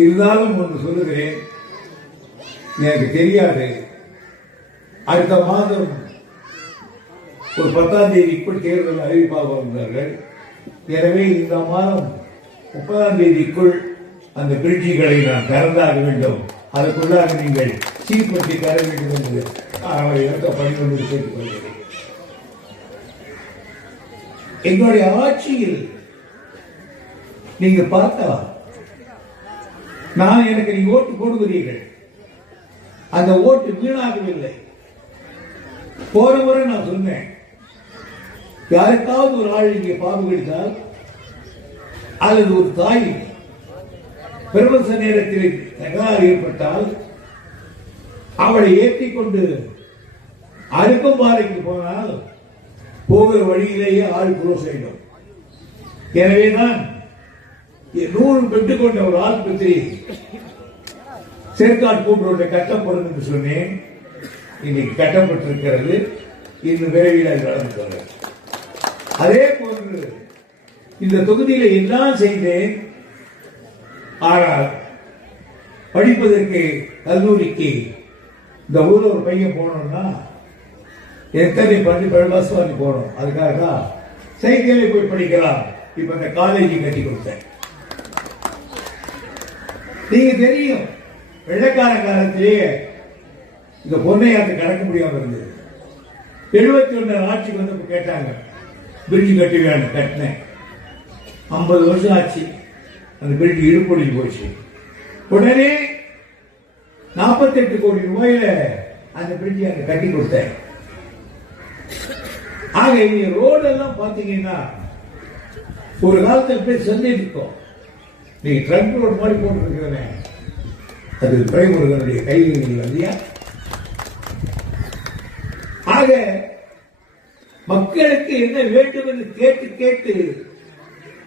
இருந்தாலும் ஒன்று சொல்லுகிறேன். எனக்கு தெரியாது. அடுத்த மாதம் ஒரு பத்தாம் தேதிக்குள் தேர்தல் அறிவிப்பாக வந்தார்கள். எனவே இந்த மாதம் முப்பதாம் தேதிக்குள் அந்த பிரிட்ஜிகளை நான் திறந்தாக வேண்டும். அதற்குள்ளாக நீங்கள் சீர்படுத்தி தர வேண்டும் என்று அவரை இறக்க பணிகொண்டு கேட்டுக்கொள்கிறேன். எங்களுடைய ஆட்சியில் நீங்க பார்த்தா நான் எனக்கு நீ ஓட்டு போடுகிறீர்கள். அந்த ஓட்டு வீணாகவில்லை போற முறை நான் சொன்னேன். யாருக்காவது ஒரு ஆள் இங்கே பாம்பு கடித்தால் அல்லது ஒரு தாய் பிரபச நேரத்தில் தகராறு ஏற்பட்டால் அவளை ஏற்றி கொண்டு அருப்பம்பாறைக்கு போனால் போகிற வழியிலேயே ஆள் குரோஸ் ஆயிடும் எனவேதான் நூறு பெட்டு கொண்ட ஒரு ஆஸ்பத்திரி சேர்க்காட் கூட்டுறோட கட்டப்படும் என்று சொன்னேன். இன்னைக்கு கட்டப்பட்டிருக்கிறது இன்று விரைவில் அது நடந்து அதே போன்று இந்த தொகுதியில எல்லாம் செய்தேன். ஆனால் படிப்பதற்கு கல்லூரிக்கு இந்த ஊர்ல ஒரு பையன் போனோம்னா எத்தனை பள்ளி பழவாசுவாரி போனோம் அதுக்காக தான் சைக்கிளில் போய் படிக்கலாம். இப்ப இந்த காலேஜ் கட்டி கொடுத்தேன். நீங்க தெரியும். வெள்ளக்கார காலத்திலேயே இந்த பொன்னையாத்து கடக்க முடியாம இருந்தது. எழுபத்தி ஒன்னு ஆட்சிக்கு வந்து கேட்டாங்க. பிரிட்ஜ் கட்டி வேணும் கட்டினேன். ஐம்பது வருஷம் ஆச்சு. அந்த பிரிட்ஜ் இடுப்பொடியில் போச்சு. உடனே நாற்பத்தெட்டு கோடி ரூபாயில அந்த பிரிட்ஜை அங்க கட்டி கொடுத்தேன். ஆக இங்க ரோடு எல்லாம் பாத்தீங்கன்னா ஒரு காலத்தில் போய் சென்னை இருக்கோம் நீங்க ட்ரங்க் ரோடு மாதிரி போட்டுருக்கிறேன் அது துறைமுருகனுடைய கைகளில் இல்லையா? ஆக மக்களுக்கு என்ன வேண்டும் என்று கேட்டு கேட்டு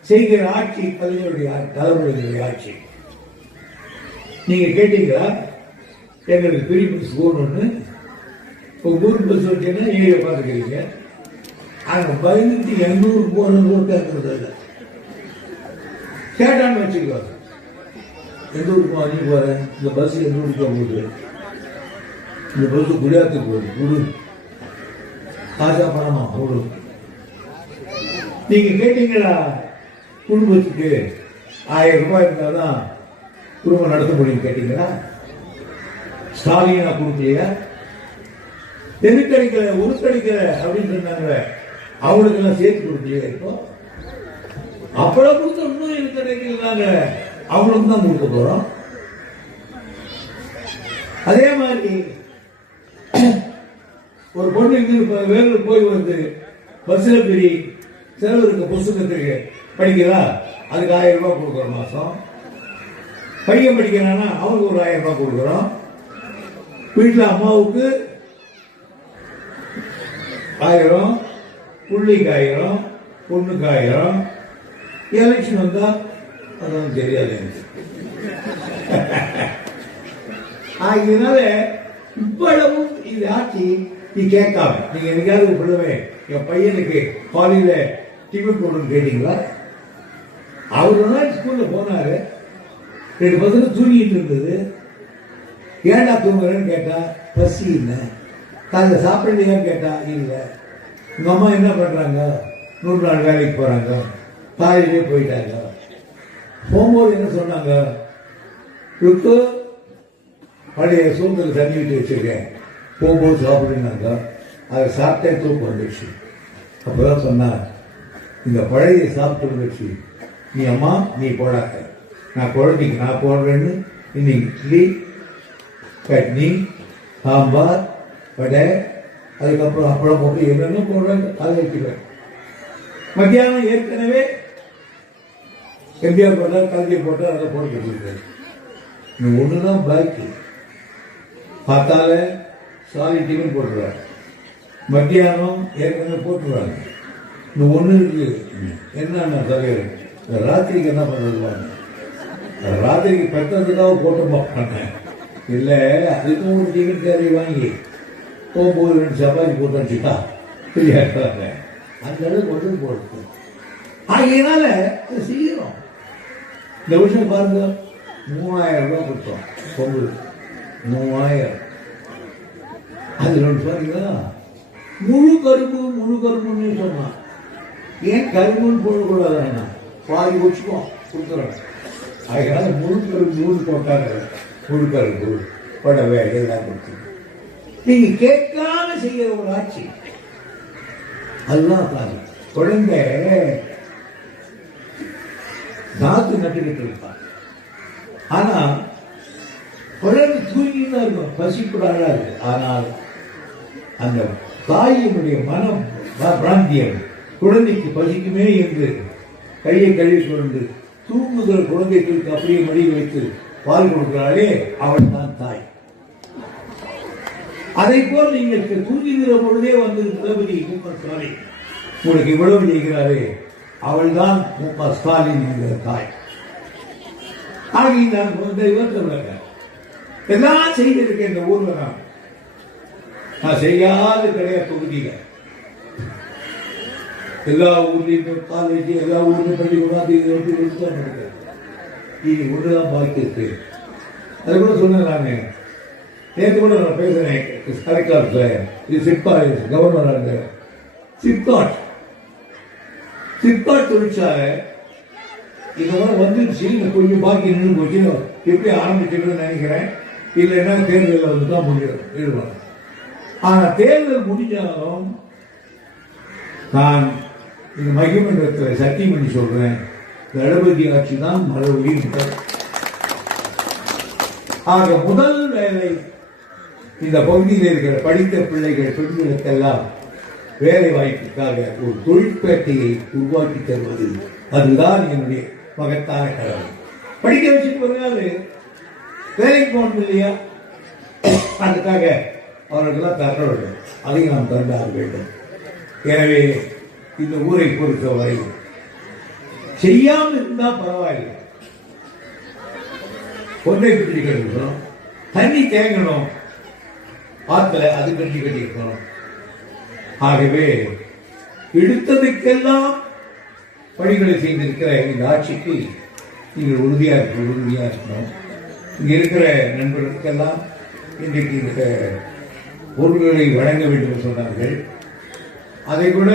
செய்கிற ஆட்சி கலைஞருடைய தலைவர்களுடைய ஆட்சி. நீங்க கேட்டீங்களா? எங்களுக்கு பெரிய பஸ் போகணும்னு இப்போ ஊர் பஸ் வச்சீங்கன்னா ஏரியா பார்த்துக்கிறீங்க. ஆனா பதினெட்டு எண்ணூறு போகணும் கேட்கறது கேட்டான்னு வச்சுக்கோ. எந்த ஊருக்கு நீ போற? இந்த பஸ் எந்த ஊருக்கு போகுது? இந்த பஸ் குடியாத்துக்கு போகுது. குடு. காசா பணமா? கொடு. நீங்க கேட்டீங்களா? குடும்பத்துக்கு ஆயிரம் ரூபாய் இருந்தாதான் குடும்பம் நடத்த முடியும் கேட்டீங்களா? ஸ்டாலினா கொடுக்கலையா? எதுக்கடிக்கல உருக்கடிக்கல அப்படின்னு சொன்னாங்க அவங்களுக்கு எல்லாம் சேர்த்து கொடுக்கலையா இப்போ? அப்பளம் கொடுத்த இன்னும் எனக்கு அவங்களுக்கு தான் கொடுக்க போறோம். அதே மாதிரி ஒரு பொண்ணு இங்க வேலூர் போய் வந்து பஸ்ல பெரிய செலவு இருக்க புஸ்தகத்துக்கு படிக்கிறா? அதுக்கு ஆயிரம் ரூபாய் கொடுக்குறோம் மாசம். பையன் படிக்கிறானா அவனுக்கு ஒரு ஆயிரம் ரூபாய் கொடுக்குறோம். வீட்டில் அம்மாவுக்கு ஆயிரம் பிள்ளைக்கு ஆயிரம் பொண்ணுக்கு ஆயிரம் எலெக்ஷன் வந்தா அதான் தெரியாது எனக்கு ஆகியனால இவ்வளவும் இது ஆட்சி நீ கேட்காம நீங்க எங்கேயாவது ஒரு பிள்ளைவே என் பையனுக்கு காலையில டிவி போடணும்னு கேட்டீங்களா அவர் ஒரு நாள் ஸ்கூல்ல போனாரு ரெண்டு பசங்க தூங்கிட்டு இருந்தது ஏன்டா தூங்குறேன்னு கேட்டா பசி இல்லை காலைல சாப்பிடலையான்னு கேட்டா இல்லை உங்க அம்மா என்ன பண்றாங்க நூறு நாள் வேலைக்கு போறாங்க பாதிலே போயிட்டாங்க. போகும்போது என்ன சொன்னாங்க? ருக்கு பழைய சூழ்நிலை தண்ணி விட்டு வச்சிருக்கேன். போகும்போது சாப்பிடுனாங்க அதை சாப்பிட்டே தூக்கம் வந்துடுச்சு. அப்பதான் சொன்னார் இந்த பழைய சாப்பிட்டு வந்துடுச்சு நீ அம்மா நீ போடாத. நான் குழந்தைக்கு நான் போடுறேன்னு இன்னைக்கு இட்லி சட்னி சாம்பார் வடை அதுக்கப்புறம் அப்பளம் போட்டு என்னென்ன போடுறேன் அதை வைக்கிறேன் மத்தியானம் ஏற்கனவே எம்ஜிஆர் போட்டார் கலைஞர் போட்டார் அதை போட வச்சிருக்காரு இது ஒண்ணுதான் பாக்கி பார்த்தால சாலி டிஃபன் போட்டுருவாங்க மத்தியானம் ஏற்கனவே போட்டுருவாங்க இந்த ஒன்று இருக்கு. என்னன்னா தலைவர் ராத்திரிக்கு என்ன பண்றது ராத்திரிக்கு பெற்றதுக்காக போட்டு பண்ணேன் இல்லை அதுக்கும் ஒரு டிக்கெட் கேரி வாங்கி போகும்போது ரெண்டு சப்பாத்தி போட்டு வச்சுட்டா அந்த அளவுக்கு ஒன்று போட்டு. ஆகையினால அதை செய்யணும் இந்த விஷயம் பாருங்க மூவாயிரம் ரூபாய் கொடுத்தோம் பொங்கல் மூவாயிரம் அது ஒன்று பாருங்களா முழு கரும்பு முழு கரும்புன்னு சொன்னான் ஏன் கரும்புன்னு போடக்கூடாது பாதி வச்சுக்குவோம் கொடுத்துறோம் அதனால முழு கரும்பு நூறு போட்டாங்க முழு கரும்பு புடவை எல்லாம் கொடுத்து நீங்க கேட்காம செய்யற ஒரு ஆட்சி அதுதான் சாமி குழந்தை காத்து நட்டுக்கிட்டு இருப்பான் ஆனா குழந்தை தூங்கின்னு தான் இருக்கும் பசிக்கூட அழாது ஆனால் அந்த தாயினுடைய மனம் பிராந்தியம் குழந்தைக்கு பசிக்குமே என்று கையை கழுவி கொண்டு தூங்குகிற குழந்தைகளுக்கு அப்படியே மடியை வைத்து பால் கொடுக்கிறாளே அவள் தான் தாய். அதை போல் நீங்கள் தூங்குகிற பொழுதே வந்து தளபதி மு உங்களுக்கு இவ்வளவு செய்கிறாரே அவள்தான் மு க ஸ்டாலின் என்கிற தாய். ஆகி நான் இந்த இவர் எல்லாம் செய்திருக்கேன் இந்த ஊர்ல நான். நான் செய்யாத கிடையாது தொகுதியில. எல்லா ஊர்லேயும் காலேஜ் எல்லா ஊர்லேயும் பள்ளிக்கூடம் அது இது வந்து எடுத்துதான் நடக்குது இது ஒன்றுதான் பாக்கி இருக்கு. அது கூட சொன்னேன் நான். நேற்று கூட நான் பேசுறேன். கலெக்டர் இது சிப்காட் கவர்னர் அந்த சிப்காட் சிப்காட் தொழிற்சாலை. இந்த மாதிரி வந்துருச்சு இன்னும் கொஞ்சம் பாக்கி நின்று போச்சு. எப்படி ஆரம்பிச்சிருன்னு நினைக்கிறேன். இல்லைன்னா தேர்தலில் வந்து தான் முடியும். எழுதணும் ஆனா தேர்தல் முடிஞ்சாலும் நான் இந்த மகிமன்றத்தில் சத்தியம் பண்ணி சொல்றேன். தளபதி ஆட்சி தான் மழை உயிர் ஆக முதல் வேலை இந்த பகுதியில் இருக்கிற படித்த பிள்ளைகள் பெண்களுக்கெல்லாம் வேலை வாய்ப்புக்காக ஒரு தொழிற்பேட்டையை உருவாக்கி தருவது அதுதான் என்னுடைய மகத்தான கடமை. படிக்க வச்சுட்டு வருவாரு வேலைக்கு போகணும் இல்லையா? அதுக்காக அவர்களுக்கெல்லாம் தர வேண்டும் அதை நாம் தந்தாக வேண்டும். எனவே இந்த ஊரை பொறுத்தவரை செய்யாமல் இருந்தா பரவாயில்லை. கொண்டை கட்டி கட்டிக்கணும் தண்ணி தேங்கணும். ஆத்துல அது கட்டி கட்டிக்கணும் ஆகவே எடுத்ததுக்கெல்லாம் பணிகளை செய்திருக்கிற இந்த ஆட்சிக்கு நீங்கள் உறுதியா இருக்கணும் உறுதியா இருக்கணும். இங்கே இருக்கிற நண்பர்களுக்கெல்லாம் இன்றைக்கு இந்த பொருள்களை வழங்க வேண்டும் சொன்னார்கள். அதை கூட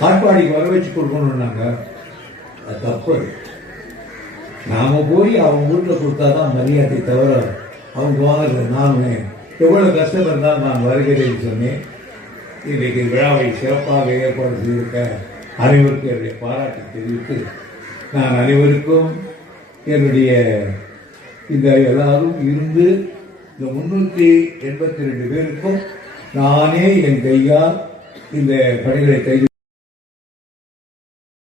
காட்பாடிக்கு வர வச்சு கொடுக்கணும்னாங்க அது தப்பு. நாம போய் அவங்க வீட்டில் கொடுத்தாதான் மரியாதை தவிர அவங்க வாங்கல நானுமே எவ்வளவு கஷ்டம் இருந்தாலும் நான் வருகிறேன் சொன்னேன். இன்றைக்கு விழாவை சிறப்பாக ஏற்பாடு செய்திருக்க அனைவருக்கும் என்னுடைய பாராட்டை தெரிவித்து நான் அனைவருக்கும் என்னுடைய இந்த எல்லாரும் இருந்து இந்த முன்னூற்றி எண்பத்தி ரெண்டு பேருக்கும் நானே என் கையால் இந்த பணிகளை கைது